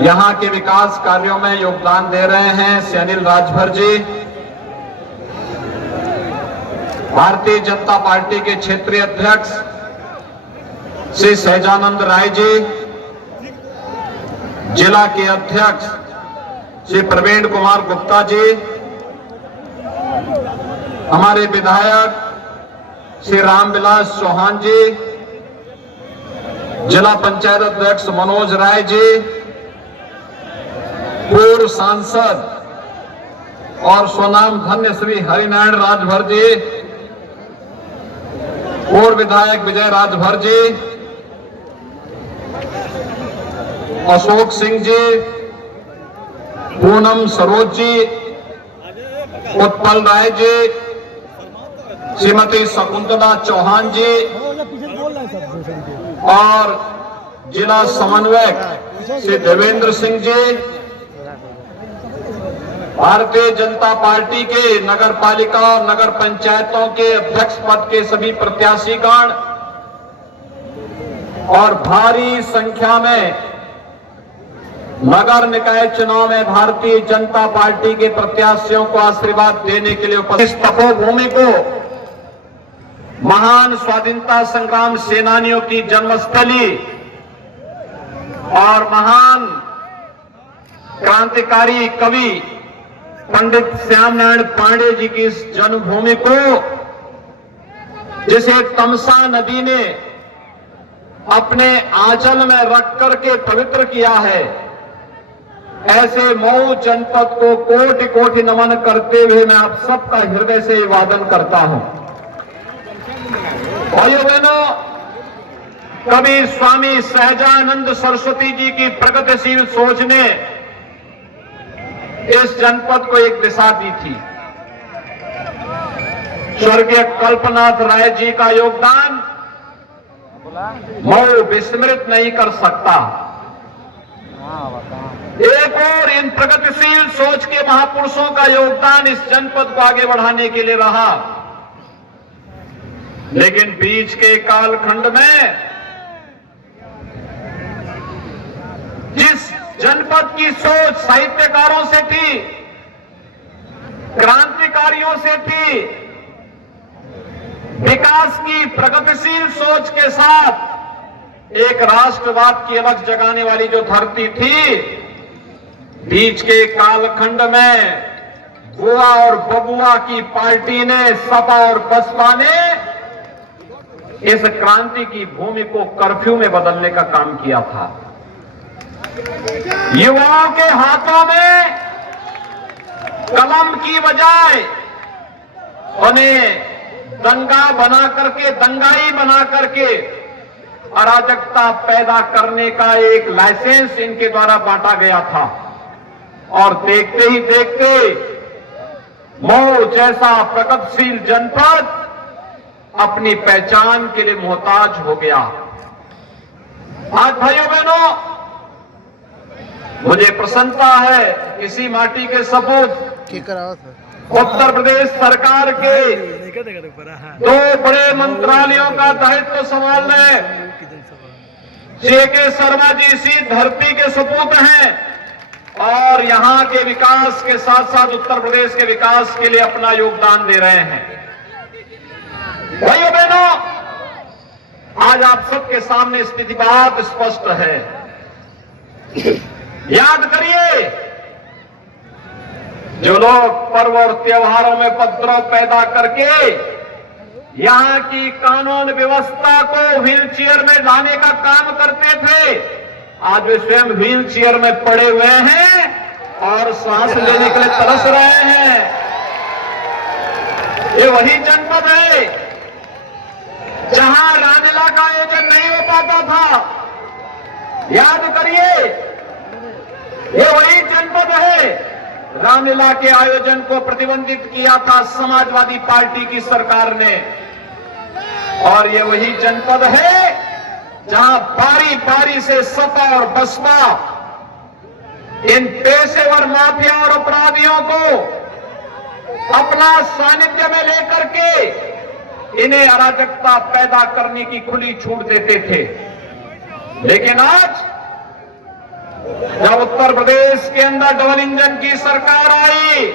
यहाँ के विकास कार्यों में योगदान दे रहे हैं श्री अनिल राजभर जी, भारतीय जनता पार्टी के क्षेत्रीय अध्यक्ष श्री सहजानंद राय जी, जिला के अध्यक्ष श्री प्रवीण कुमार गुप्ता जी, हमारे विधायक श्री रामविलास चौहान जी, जिला पंचायत अध्यक्ष मनोज राय जी, पूर्व सांसद और स्वनाम धन्य श्री हरिनारायण राजभर जी, पूर्व विधायक विजय राजभर जी, अशोक सिंह जी, पूनम सरोज जी, उत्पल राय जी, श्रीमती शकुंतला चौहान जी और जिला समन्वयक श्री देवेंद्र सिंह जी, भारतीय जनता पार्टी के नगर पालिका और नगर पंचायतों के अध्यक्ष पद के सभी प्रत्याशीगण और भारी संख्या में नगर निकाय चुनाव में भारतीय जनता पार्टी के प्रत्याशियों को आशीर्वाद देने के लिए उपस्थित तपोभूमि को महान स्वाधीनता संग्राम सेनानियों की जन्मस्थली और महान क्रांतिकारी कवि पंडित श्याम नारायण पांडे जी की इस जन्मभूमि को, जिसे तमसा नदी ने अपने आंचल में रख करके पवित्र किया है, ऐसे मऊ जनपद को कोटि कोटि नमन करते हुए मैं आप सबका हृदय से अभिवादन करता हूं। भाइयों बहनों, कवि स्वामी सहजानंद सरस्वती जी की प्रगतिशील सोच ने इस जनपद को एक दिशा दी थी। स्वर्गीय कल्पनाथ राय जी का योगदान मऊ विस्मृत नहीं कर सकता। एक और इन प्रगतिशील सोच के महापुरुषों का योगदान इस जनपद को आगे बढ़ाने के लिए रहा, लेकिन बीच के कालखंड में जिस जनपद की सोच साहित्यकारों से थी, क्रांतिकारियों से थी, विकास की प्रगतिशील सोच के साथ एक राष्ट्रवाद की अलग जगाने वाली जो धरती थी, बीच के कालखंड में बुआ और बबुआ की पार्टी ने, सपा और बसपा ने इस क्रांति की भूमि को कर्फ्यू में बदलने का काम किया था। युवाओं के हाथों में कलम की बजाय उन्हें दंगा बना करके, दंगाई बना करके अराजकता पैदा करने का एक लाइसेंस इनके द्वारा बांटा गया था और देखते ही देखते मऊ जैसा प्रगतिशील जनपद अपनी पहचान के लिए मोहताज हो गया। आज भाइयों बहनों, मुझे प्रसन्नता है इसी माटी के सपूत उत्तर प्रदेश सरकार के दो बड़े मंत्रालयों का दायित्व संभालने के शर्मा जी इसी धरती के सपूत हैं और यहां के विकास के साथ साथ उत्तर प्रदेश के विकास के लिए अपना योगदान दे रहे हैं। भाइयों बहनों, आज आप सबके सामने स्थिति बहुत स्पष्ट है। याद करिए, जो लोग पर्व और त्योहारों में उपद्रव पैदा करके यहां की कानून व्यवस्था को व्हील चेयर में लाने का काम करते थे, आज वे स्वयं व्हील चेयर में पड़े हुए हैं और सांस लेने के लिए तरस रहे हैं। ये वही जनपद है जहां रामलीला का आयोजन नहीं हो पाता था। याद करिए, ये वही जनपद है, रामलीला के आयोजन को प्रतिबंधित किया था समाजवादी पार्टी की सरकार ने, और ये वही जनपद है जहां बारी बारी से सपा और बसपा इन पेशेवर माफिया और अपराधियों को अपना सानिध्य में लेकर के इन्हें अराजकता पैदा करने की खुली छूट देते थे। लेकिन आज जब उत्तर प्रदेश के अंदर डबल इंजन की सरकार आई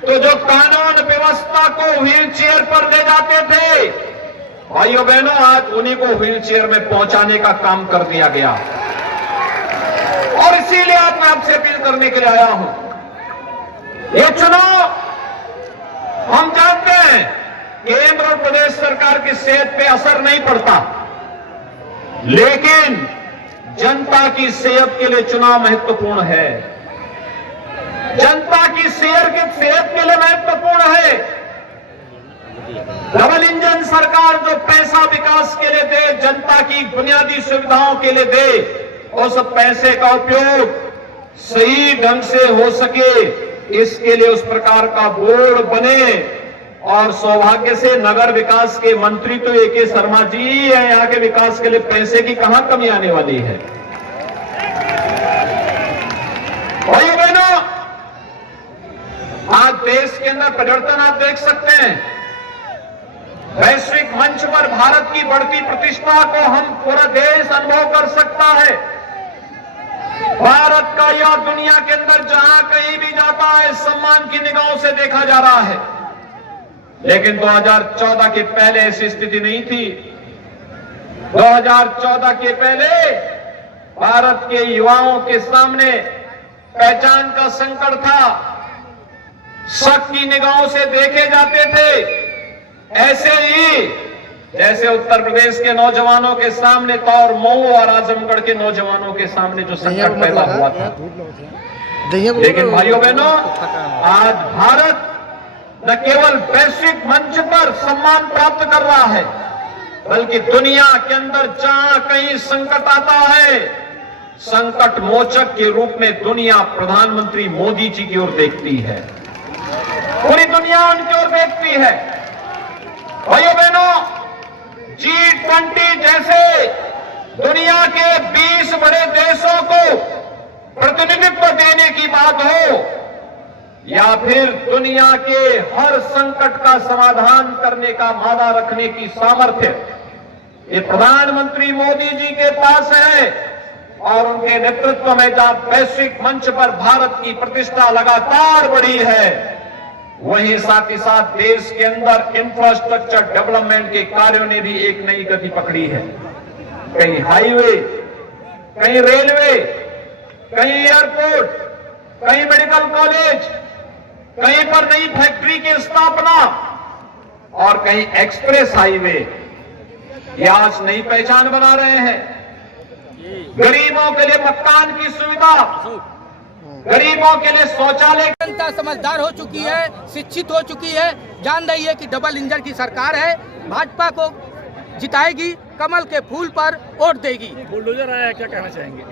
तो जो कानून व्यवस्था को व्हील चेयर पर ले जाते थे, भाइयों बहनों, आज उन्हीं को व्हील चेयर में पहुंचाने का काम कर दिया गया। और इसीलिए आज मैं आपसे अपील करने के लिए आया हूं। ये चुनाव हम जानते हैं केंद्र और प्रदेश सरकार की सेहत पे असर नहीं पड़ता, लेकिन जनता की सेहत के लिए चुनाव महत्वपूर्ण है। जनता की सेहत के लिए महत्वपूर्ण है। डबल इंजन सरकार जो पैसा विकास के लिए दे, जनता की बुनियादी सुविधाओं के लिए दे, उस पैसे का उपयोग सही ढंग से हो सके, इसके लिए उस प्रकार का बोर्ड बने। और सौभाग्य से नगर विकास के मंत्री तो ए.के. शर्मा जी ही है। यहां के विकास के लिए पैसे की कहां कमी आने वाली है। भाइयों बहनों, आज देश के अंदर परिवर्तन आप देख सकते हैं। वैश्विक मंच पर भारत की बढ़ती प्रतिष्ठा को हम पूरा देश अनुभव कर सकता है। भारत का यह दुनिया के अंदर जहां कहीं भी जाता है, सम्मान की निगाहों से देखा जा रहा है। लेकिन 2014 के पहले ऐसी स्थिति नहीं थी। 2014 के पहले भारत के युवाओं के सामने पहचान का संकट था, शक की निगाहों से देखे जाते थे। ऐसे ही जैसे उत्तर प्रदेश के नौजवानों के सामने था और मऊ और आजमगढ़ के नौजवानों के सामने जो संकट पैदा हुआ था। लेकिन भाइयों बहनों, आज भारत न केवल वैश्विक मंच पर सम्मान प्राप्त कर रहा है, बल्कि दुनिया के अंदर जहां कहीं संकट आता है, संकट मोचक के रूप में दुनिया प्रधानमंत्री मोदी जी की ओर देखती है। पूरी दुनिया उनकी ओर देखती है। भाइयों बहनों, G20 जैसे दुनिया के 20 बड़े देशों को प्रतिनिधित्व देने की बात हो, या फिर दुनिया के हर संकट का समाधान करने का वादा रखने की सामर्थ्य ये प्रधानमंत्री मोदी जी के पास है। और उनके नेतृत्व में जहां वैश्विक मंच पर भारत की प्रतिष्ठा लगातार बढ़ी है, वहीं साथ ही साथ देश के अंदर इंफ्रास्ट्रक्चर डेवलपमेंट के कार्यों ने भी एक नई गति पकड़ी है। कहीं हाईवे, कहीं रेलवे, कहीं एयरपोर्ट, कहीं मेडिकल कॉलेज, कहीं पर नई फैक्ट्री की स्थापना और कहीं एक्सप्रेस हाईवे, ये आज नई पहचान बना रहे हैं। गरीबों के लिए मकान की सुविधा, गरीबों के लिए शौचालय। जनता समझदार हो चुकी है, शिक्षित हो चुकी है, जान रही है कि डबल इंजन की सरकार है, भाजपा को जिताएगी, कमल के फूल पर वोट देगी। बुलडोजर आया, क्या कहना चाहेंगे?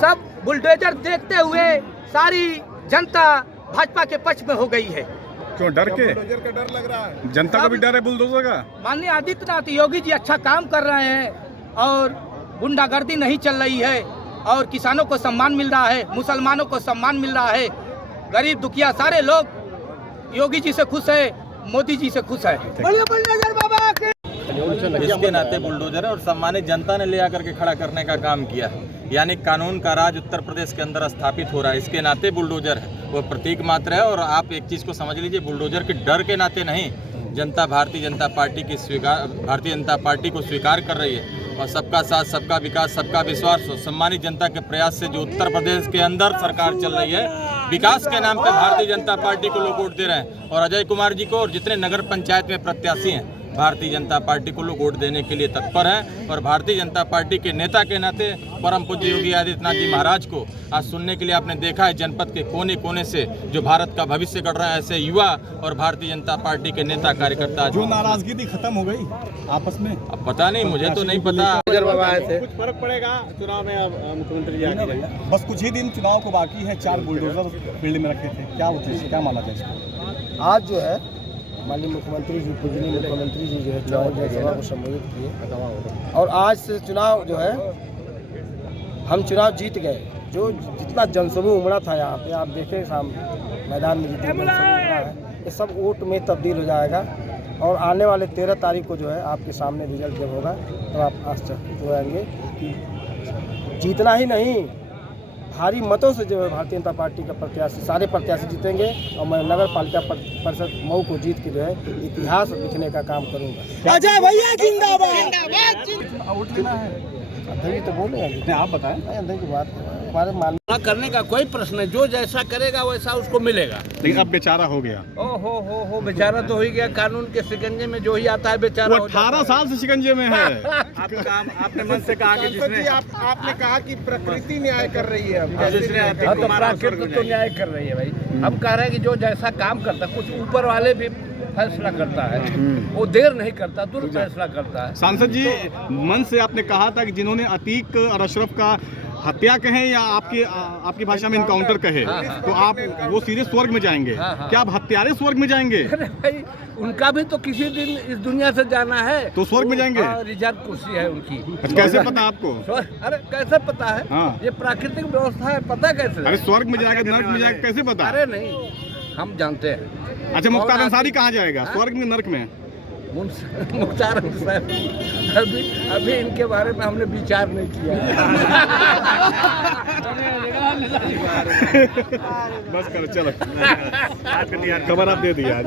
सब बुलडोजर देखते हुए सारी जनता भाजपा के पक्ष में हो गई है। क्यों, डर के? बुलडोजर का डर लग रहा है। जनता का भी डर है बुलडोजर का। माननीय आदित्यनाथ योगी जी अच्छा काम कर रहे हैं और गुंडागर्दी नहीं चल रही है और किसानों को सम्मान मिल रहा है, मुसलमानों को सम्मान मिल रहा है। गरीब दुखिया सारे लोग योगी जी से खुश है, मोदी जी से खुश है। इसके नाते बुलडोजर है और सम्मानित जनता ने ले आकर के खड़ा करने का काम किया है। यानी कानून का राज उत्तर प्रदेश के अंदर स्थापित हो रहा है, इसके नाते बुलडोजर है, वो प्रतीक मात्र है। और आप एक चीज़ को समझ लीजिए, बुलडोजर के डर के नाते नहीं, जनता भारतीय जनता पार्टी को स्वीकार कर रही है। और सबका साथ, सबका विकास, सबका विश्वास, सम्मानित जनता के प्रयास से जो उत्तर प्रदेश के अंदर सरकार चल रही है, विकास के नाम पे भारतीय जनता पार्टी को लोग वोट दे रहे हैं। और अजय कुमार जी को और जितने नगर पंचायत में प्रत्याशी हैं, भारतीय जनता पार्टी को लोग वोट देने के लिए तत्पर हैं। और भारतीय जनता पार्टी के नेता के नाते परम पूज्य योगी आदित्यनाथ जी महाराज को आज सुनने के लिए आपने देखा है, जनपद के कोने कोने से जो भारत का भविष्य गढ़ रहा है, ऐसे युवा और भारतीय जनता पार्टी के नेता कार्यकर्ता। जो नाराजगी थी खत्म हो गई आपस में? अब पता नहीं, मुझे तो नहीं पता। कुछ फर्क पड़ेगा चुनाव में? अब मुख्यमंत्री जी बस कुछ ही दिन चुनाव को बाकी है, 4 बुलडोजर फील्ड में रखे थे, क्या उद्देश्य, क्या माना जाए? आज जो है माननीय मुख्यमंत्री जी, पूजनीय मुख्यमंत्री जी जो है चुनाव जनसभा को संबोधित किए और आज से चुनाव जो है हम चुनाव जीत गए। जो जितना जनसमूह उमड़ा था यहाँ पे, आप देखें सामने मैदान में जितना जनसमूह उमड़ा है, ये सब वोट में तब्दील हो जाएगा। और आने वाले 13 तारीख को जो है आपके सामने रिजल्ट जब होगा तो आप आश्चर्यचकित हो जाएंगे कि जीतना ही नहीं, भारी मतों से जो है भारतीय जनता पार्टी का प्रत्याशी, सारे प्रत्याशी जीतेंगे और मैं नगर पालिका परिषद मऊ को जीत के जो है इतिहास लिखने का काम करूँगा। अजय भैया जिंदाबाद। वोट लेना है अध्यक्ष तो बोलेगा, आप बताएं। अध्यक्ष की बात हमारे मान करने का कोई प्रश्न नहीं, जो जैसा करेगा वैसा उसको मिलेगा। लेकिन अब बेचारा हो गया। ओ हो बेचारा तो हो ही गया, कानून के शिकंजे में जो ही आता है बेचारा वो 18 साल से शिकंजे में है। आपने मन से कहा कि जिसने आपने कहा कि प्रकृति न्याय कर रही है, तो प्राकृतिक तो न्याय कर रही है भाई। हम कह रहे हैं कि जो जैसा काम करता है, कुछ ऊपर वाले भी फैसला करता है, वो देर नहीं करता, तुरंत फैसला करता है। सांसद जी, मन से आपने कहा था कि जिन्होंने अतीक और अशरफ का हत्या कहें या आपकी भाषा में इनकाउंटर कहे, तो आप वो सीधे स्वर्ग में जाएंगे। क्या आप हत्यारे स्वर्ग में जाएंगे? अरे भाई, उनका भी तो किसी दिन इस दुनिया से जाना है, तो स्वर्ग में जाएंगे? रिजर्व कुर्सी है उनकी। कैसे पता आपको? अरे कैसे पता है? हाँ। ये प्राकृतिक व्यवस्था है, पता कैसे? अरे स्वर्ग में जाएगा, नर्क में जाएगा, कैसे पता? अरे नहीं, हम जानते हैं। अच्छा, मुख्तार अंसारी कहाँ जाएगा, स्वर्ग में नर्क में? मुख्तार अभी इनके बारे में हमने विचार नहीं किया। बस करो, चलो खबर आप दे दी आज।